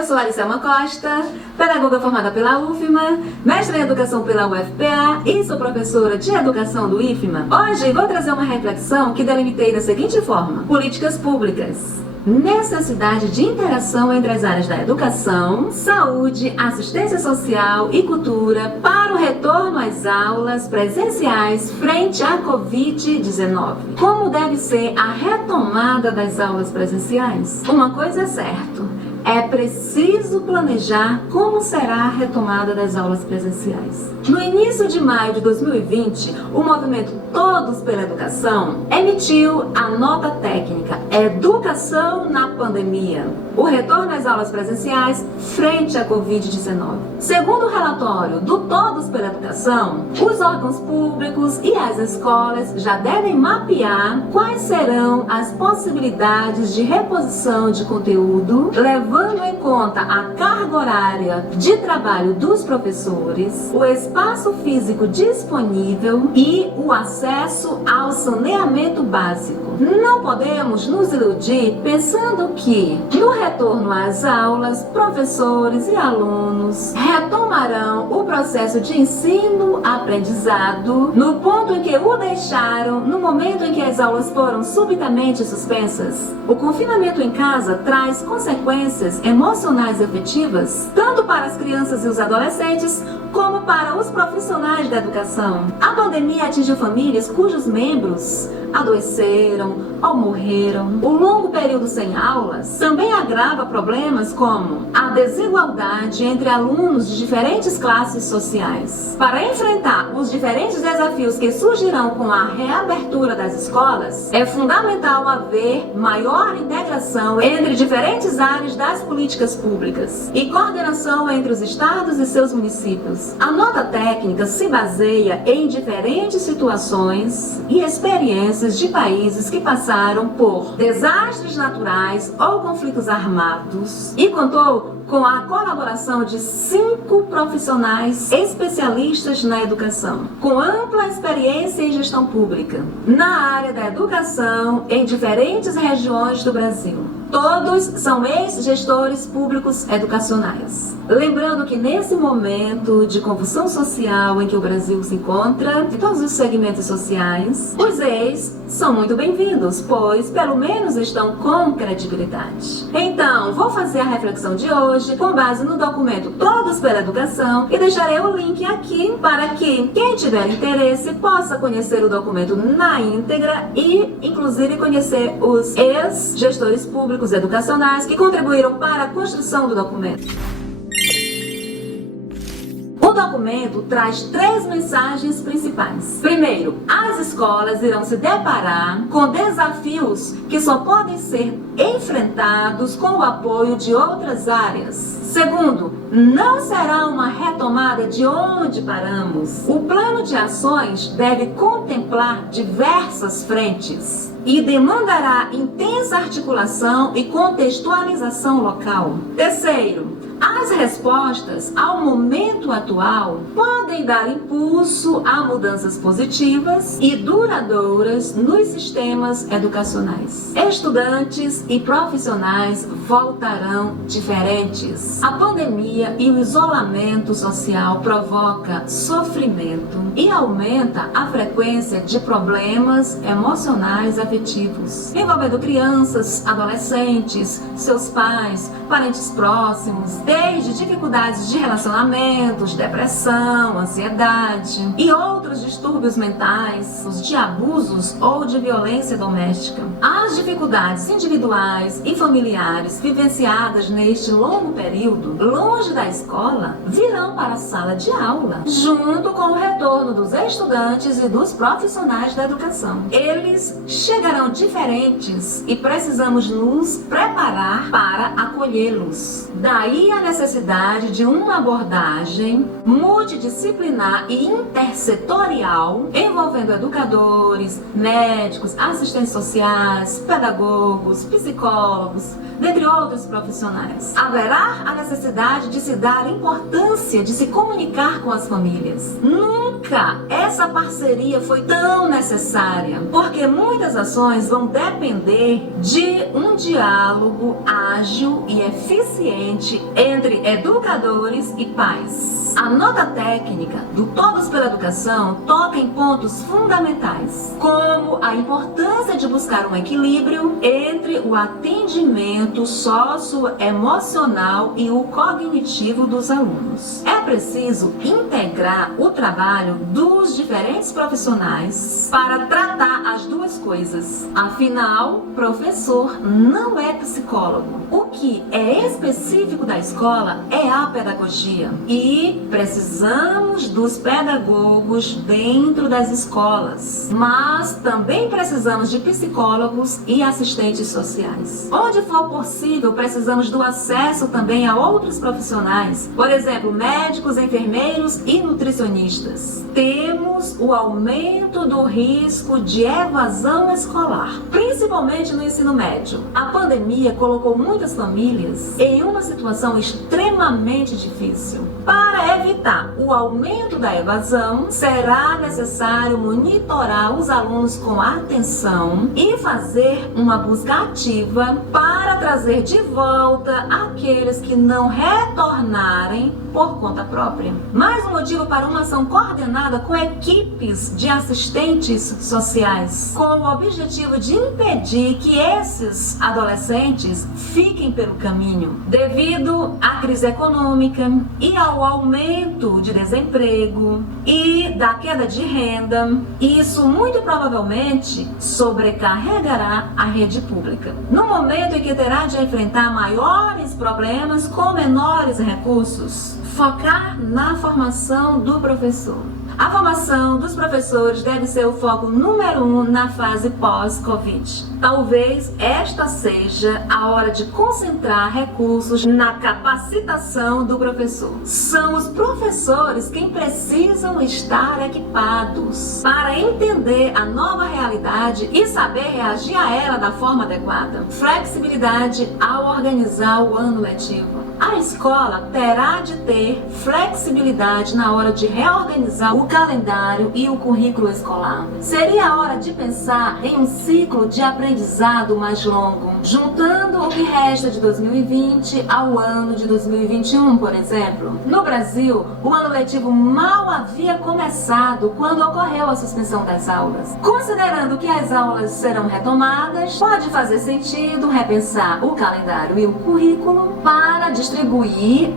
Eu sou Alicelma Costa, pedagoga formada pela UFMA, mestre em Educação pela UFPA e sou professora de Educação do IFMA. Hoje vou trazer uma reflexão que delimitei da seguinte forma: políticas públicas. Necessidade de interação entre as áreas da educação, saúde, assistência social e cultura para o retorno às aulas presenciais frente à Covid-19. Como deve ser a retomada das aulas presenciais? Uma coisa é certa: é preciso planejar como será a retomada das aulas presenciais. No início de maio de 2020, o movimento Todos pela Educação emitiu a nota técnica Educação na Pandemia, o retorno às aulas presenciais frente à Covid-19. Segundo o relatório do Todos pela Educação, os órgãos públicos e as escolas já devem mapear quais serão as possibilidades de reposição de conteúdo, levando em conta a carga horária de trabalho dos professores, o espaço físico disponível e o acesso ao saneamento básico. Não podemos nos iludir pensando que, no retorno às aulas, professores e alunos retomarão o processo de ensino-aprendizado no ponto em que o deixaram no momento em que as aulas foram subitamente suspensas. O confinamento em casa traz consequências emocionais efetivas, tanto para as crianças e os adolescentes, como para os profissionais da educação. A pandemia atingiu famílias cujos membros adoeceram ou morreram. O longo período sem aulas também agrava problemas como a desigualdade entre alunos de diferentes classes sociais. Para enfrentar os diferentes desafios que surgirão com a reabertura das escolas, é fundamental haver maior integração entre diferentes áreas das políticas públicas e coordenação entre os estados e seus municípios. A nota técnica se baseia em diferentes situações e experiências de países que passaram por desastres naturais ou conflitos armados e contou com a colaboração de 5 profissionais especialistas na educação, com ampla experiência em gestão pública, na área da educação em diferentes regiões do Brasil. Todos são ex-gestores públicos educacionais. Lembrando que nesse momento de convulsão social em que o Brasil se encontra, em todos os segmentos sociais, os ex são muito bem-vindos, pois pelo menos estão com credibilidade. Então, vou fazer a reflexão de hoje com base no documento Todos pela Educação e deixarei o link aqui para que quem tiver interesse possa conhecer o documento na íntegra e, inclusive, conhecer os ex-gestores públicos educacionais que contribuíram para a construção do documento. O documento traz 3 mensagens principais. Primeiro, as escolas irão se deparar com desafios que só podem ser enfrentados com o apoio de outras áreas. Segundo, não será uma retomada de onde paramos. O plano de ações deve contemplar diversas frentes e demandará intensa articulação e contextualização local. Terceiro, as respostas ao momento atual podem dar impulso a mudanças positivas e duradouras nos sistemas educacionais. Estudantes e profissionais voltarão diferentes. A pandemia e o isolamento social provoca sofrimento e aumenta a frequência de problemas emocionais afetivos, envolvendo crianças, adolescentes, seus pais, parentes próximos, desde dificuldades de relacionamentos, depressão, ansiedade e outros distúrbios mentais, de abusos ou de violência doméstica. As dificuldades individuais e familiares vivenciadas neste longo período, longe da escola, virão para a sala de aula, junto com o retorno dos estudantes e dos profissionais da educação. Eles chegarão diferentes e precisamos nos preparar para acolhê-los. Daí a necessidade de uma abordagem multidisciplinar e intersetorial envolvendo educadores, médicos, assistentes sociais, pedagogos, psicólogos, dentre outros profissionais. Haverá a necessidade de se dar importância de se comunicar com as famílias. Nunca essa parceria foi tão necessária, porque muitas ações vão depender de um diálogo ágil e eficiente entre educadores e pais. A nota técnica do Todos pela Educação toca em pontos fundamentais, como a importância de buscar um equilíbrio entre o atendimento socioemocional e o cognitivo dos alunos. É preciso integrar o trabalho dos diferentes profissionais para tratar as duas coisas. Afinal, professor não é psicólogo. O que é específico da escola é a pedagogia. E precisamos dos pedagogos dentro das escolas, mas também precisamos de psicólogos e assistentes sociais. Onde for possível, precisamos do acesso também a outros profissionais, por exemplo, médicos, enfermeiros e nutricionistas. Temos o aumento do risco de evasão escolar, principalmente no ensino médio. A pandemia colocou muitas famílias em uma situação extremamente difícil. Para evitar o aumento da evasão, será necessário monitorar os alunos com atenção e fazer uma busca ativa para trazer de volta aqueles que não retornarem por conta própria. Mais um motivo para uma ação coordenada com equipes de assistentes sociais, com o objetivo de impedir que esses adolescentes fiquem pelo caminho, devido à crise econômica e ao aumento de desemprego e da queda de renda. Isso muito provavelmente sobrecarregará a rede pública, no momento em que terá de enfrentar maiores problemas com menores recursos. Focar na formação do professor. A formação dos professores deve ser o foco número 1 na fase pós-Covid. Talvez esta seja a hora de concentrar recursos na capacitação do professor. São os professores quem precisam estar equipados para entender a nova realidade e saber reagir a ela da forma adequada. Flexibilidade ao organizar o ano letivo. A escola terá de ter flexibilidade na hora de reorganizar o calendário e o currículo escolar. Seria a hora de pensar em um ciclo de aprendizado mais longo, juntando o que resta de 2020 ao ano de 2021, por exemplo. No Brasil, o ano letivo mal havia começado quando ocorreu a suspensão das aulas. Considerando que as aulas serão retomadas, pode fazer sentido repensar o calendário e o currículo para distribuir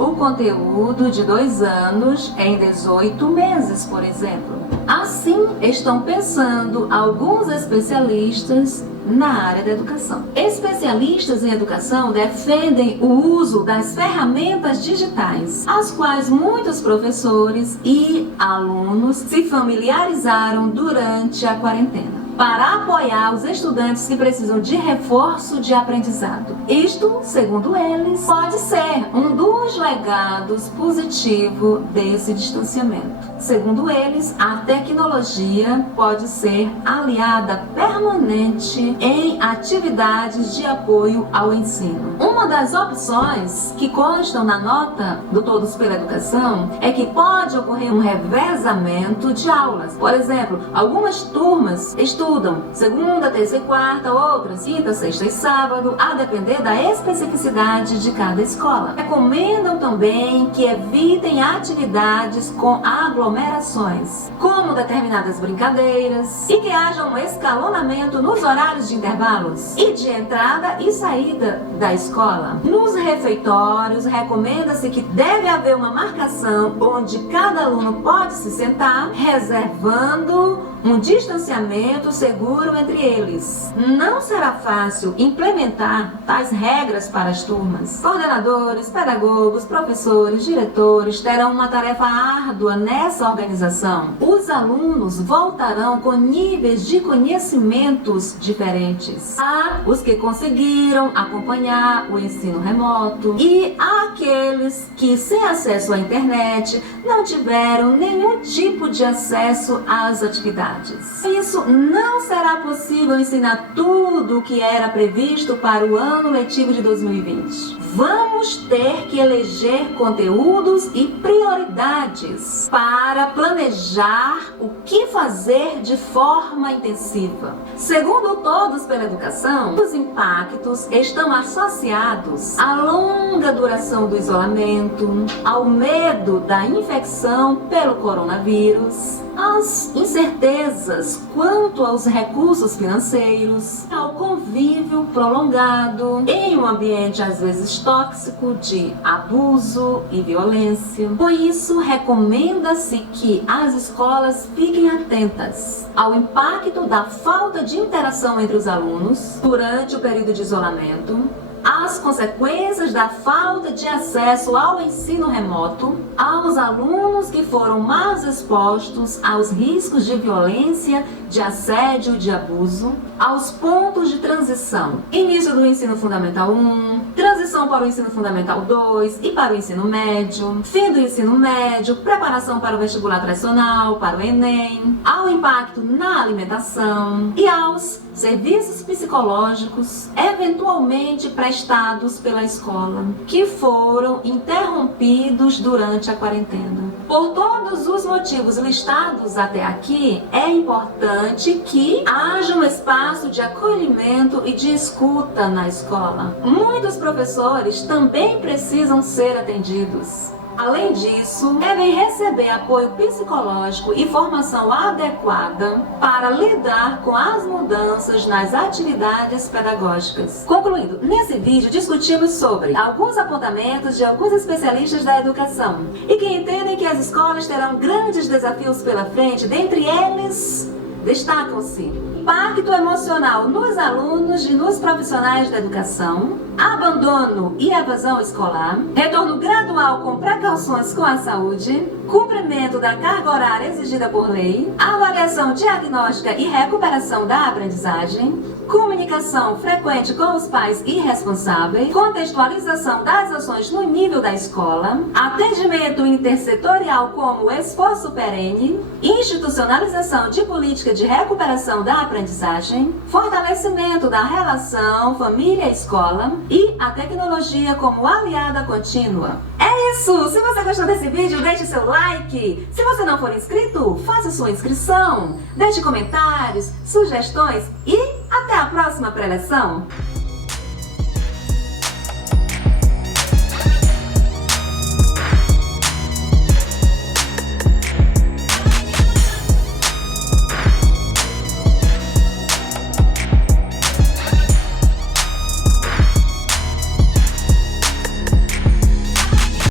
o conteúdo de 2 anos em 18 meses, por exemplo. Assim, estão pensando alguns especialistas na área da educação. Especialistas em educação defendem o uso das ferramentas digitais, as quais muitos professores e alunos se familiarizaram durante a quarentena, para apoiar os estudantes que precisam de reforço de aprendizado. Isto, segundo eles, pode ser um dos legados positivos desse distanciamento. Segundo eles, a tecnologia pode ser aliada permanente em atividades de apoio ao ensino. Uma das opções que constam na nota do Todos pela Educação é que pode ocorrer um revezamento de aulas. Por exemplo, algumas turmas estudam segunda, terça e quarta, outras quinta, sexta e sábado, a depender da especificidade de cada escola. Recomendam também que evitem atividades com aglomerações, como determinadas brincadeiras, e que haja um escalonamento nos horários de intervalos e de entrada e saída da escola. Nos refeitórios, recomenda-se que deve haver uma marcação onde cada aluno pode se sentar, reservando um distanciamento seguro entre eles. Não será fácil implementar tais regras para as turmas. Coordenadores, pedagogos, professores, diretores terão uma tarefa árdua nessa organização. Os alunos voltarão com níveis de conhecimentos diferentes. Há os que conseguiram acompanhar o ensino remoto e há aqueles que, sem acesso à internet, não tiveram nenhum tipo de acesso às atividades. atividades. Isso não será possível ensinar tudo o que era previsto para o ano letivo de 2020. Vamos ter que eleger conteúdos e prioridades para planejar o que fazer de forma intensiva. Segundo Todos pela Educação, os impactos estão associados à longa duração do isolamento, ao medo da infecção pelo coronavírus, às incertezas quanto aos recursos financeiros, ao convívio prolongado em um ambiente às vezes tóxico de abuso e violência. Por isso, recomenda-se que as escolas fiquem atentas ao impacto da falta de interação entre os alunos durante o período de isolamento, as consequências da falta de acesso ao ensino remoto, aos alunos que foram mais expostos aos riscos de violência, de assédio, de abuso, aos pontos de transição, início do ensino fundamental 1, transição para o ensino fundamental 2 e para o ensino médio, fim do ensino médio, preparação para o vestibular tradicional, para o Enem, ao impacto na alimentação e aos serviços psicológicos eventualmente prestados pela escola, que foram interrompidos durante a quarentena. Por todos os motivos listados até aqui, é importante que haja um espaço de acolhimento e de escuta na escola. Muitos professores também precisam ser atendidos. Além disso, devem receber apoio psicológico e formação adequada para lidar com as mudanças nas atividades pedagógicas. Concluindo, nesse vídeo discutimos sobre alguns apontamentos de alguns especialistas da educação e que entendem que as escolas terão grandes desafios pela frente. Dentre eles, destacam-se impacto emocional nos alunos e nos profissionais da educação, abandono e evasão escolar, retorno gradual com precauções com a saúde, cumprimento da carga horária exigida por lei, avaliação diagnóstica e recuperação da aprendizagem, comunicação frequente com os pais e responsáveis, contextualização das ações no nível da escola, atendimento intersetorial como esforço perene, institucionalização de política de recuperação da aprendizagem, fortalecimento da relação família-escola e a tecnologia como aliada contínua. É isso! Se você gostou desse vídeo, deixe seu like. Se você não for inscrito, faça sua inscrição. Deixe comentários, sugestões e até a próxima preleção!